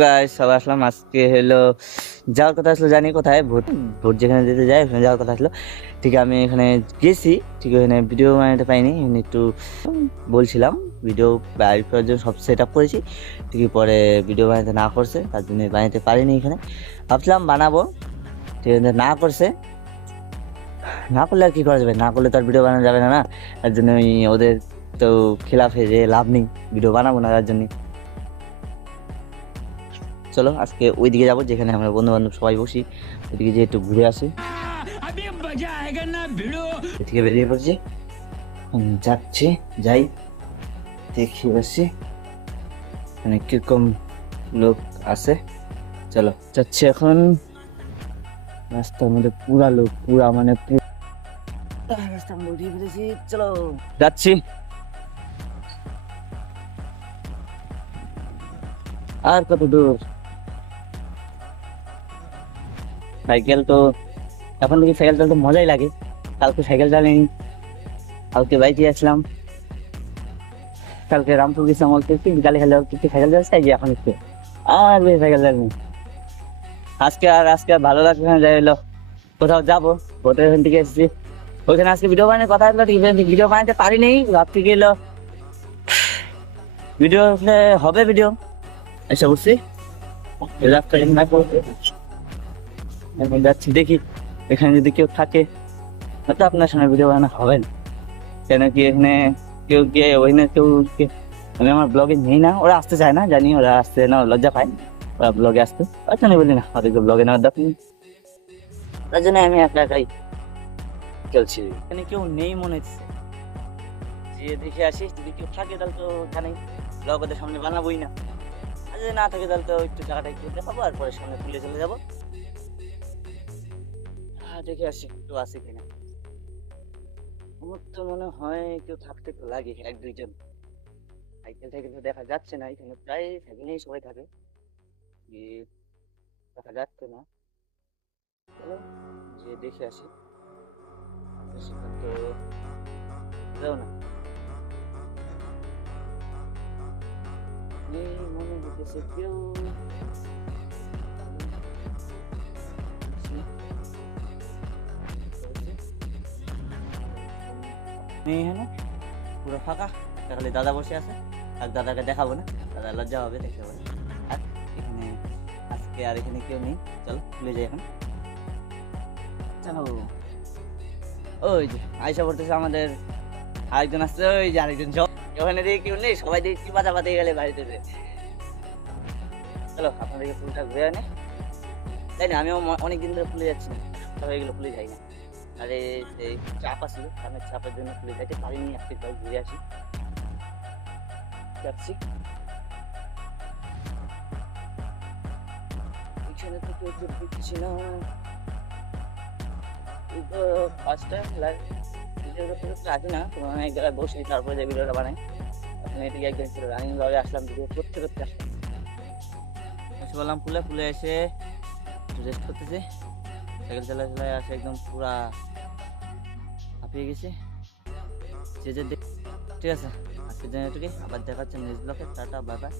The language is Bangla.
গাইস সবাই আসলাম আজকে হলো যাওয়ার কথা আসলো, জানি কোথায় ভোট ভোট যেখানে যেতে যায় ওখানে যাওয়ার কথা আসলো। ঠিক আমি এখানে গেছি, ঠিক ওখানে ভিডিও বানাতে পাইনি, এখানে একটু বলছিলাম ভিডিও বাইর করার জন্য সব সেট আপ করেছি। ঠিক পরে ভিডিও বানাতে না করছে, তার জন্য বানাতে পারিনি। এখানে ভাবছিলাম বানাবো, ঠিক আছে না করছে। না করলে আর কি করা যাবে, না করলে তো আর ভিডিও বানানো যাবে না না। তার জন্য আমি ওদের তো খেলাফে যে লাভ নেই, ভিডিও বানাবো না তার জন্য। চলো আজকে ওইদিকে যাবো যেখানে আমরা বন্ধু বান্ধব সবাই বসি, ওইদিকে যে একটু ঘুরে আসি। এদিকে বেরিয়ে পড়ছি, যাচ্ছি, যাই দেখি বসি মানে কিরকম লোক আছে। চলো যাচ্ছি এখন, রাস্তার মধ্যে পুরা লোক, পুরা মানে রাস্তার মধ্যে উঠিয়ে ফেলেছি। চলো যাচ্ছি, আর কত দূর। সাইকেল তো এখন থেকে সাইকেল চালাতে মজাই লাগে, কালকে সাইকেল চালিনি, কালকে বাইকে আসলাম, কালকে রামপুর গেছিলাম অল্প একটু, বিকালে খেলে অল্প একটু সাইকেল চালাতে গিয়ে এখন একটু আর বেশি সাইকেল চালানি। আজকে আর ভালো লাগছে না, যাই হলো কোথাও যাবো, ভোটের ওখান থেকে এসেছি, ওইখানে আজকে ভিডিও বানানোর কথা হলো, ঠিক আছে ভিডিও বানাতে পারিনি। ভাবতে গেলো ভিডিও হবে, ভিডিও এসে বসছি এখন যাচ্ছি, দেখি এখানে যদি কেউ থাকে হয়তো আপনার সঙ্গে ভিডিও বানানো হবে না, কেন কি এখানে কেউ গিয়ে ওইখানে কেউ আমি আমার ব্লগে নেই না, ওরা আসতে চায় না, জানি ওরা আসতে না লজ্জা পায়, ওরা ব্লগে আসতে হয়তো আমি বলি না ওদেরকে ব্লগে নেওয়ার দরকার নেই, তার জন্য আমি একা একাই চলছি। এখানে কেউ নেই মনে হচ্ছে, যে দেখে আসি যদি কেউ থাকে তাহলে তো জানি ব্লগ ওদের সামনে বানাবোই না, আর যদি না থাকে তাহলে তো একটু জায়গাটা একটু দেখাবো আর পরে সামনে খুলে চলে যাবো। দেখে আসি একটু আসি কিনা, আমার তো মনে হয় কেউ থাকতে তো লাগে এক দুইজন, সাইকেল টাইকেল তো দেখা যাচ্ছে না, এখানে প্রায় সাইকেলেই সবাই থাকে, দেখা যাচ্ছে না। চলো যে দেখে আসি, সেখানে তো যাও না নেই মনে হতেছে কেউ নেই, হ্যাঁ পুরো ফাঁকা, তাহলে দাদা বসে আছে, আর দাদাকে দেখাবো না, দাদা লজ্জা হবে দেখতে হবে। আর এখানে আজকে আর এখানে কেউ নেই, চলো খুলে যাই এখন। চলো ওই যে আয়সা পড়তেছে আমাদের আরেকজন আসছে, ওই যে আরেকজন, ওখানে দিয়ে কেউ নেই, সবাই দিয়ে কি বাজা বাজে গেলে বাড়িতে। চলো আপনাদেরকে ফুলটা ঘুরে আনে, তাই না আমিও অনেকদিন ধরে ফুলে যাচ্ছি না, সবাই এগুলো ফুলে যাই না, আরে সেই চাপ আসলো, কারণের চাপের জন্য ফুলে যাইতে পারিনি, আজকে তাই ঘুরে আসি যাচ্ছি। এখানে তো কেউ দেখছি না, ফার্স্ট টাইম আসি না, তোমার অনেক জায়গায় বসি তারপরে যে ভিডিওটা বানাই, এখন এদিকে একদিন ছিল রানিং ভাবে আসলাম, ভিডিও করতে করতে আসলাম, এসে বললাম ফুলে ফুলে এসে রেস্ট করতেছি, সাইকেল চালায় চালায় আসে একদম পুরা হাঁপিয়ে গেছি। যে ঠিক আছে আজকের জন্য এটুকুই, আবার দেখা হচ্ছে নেক্সট ব্লগে, টাটা বাই বাই।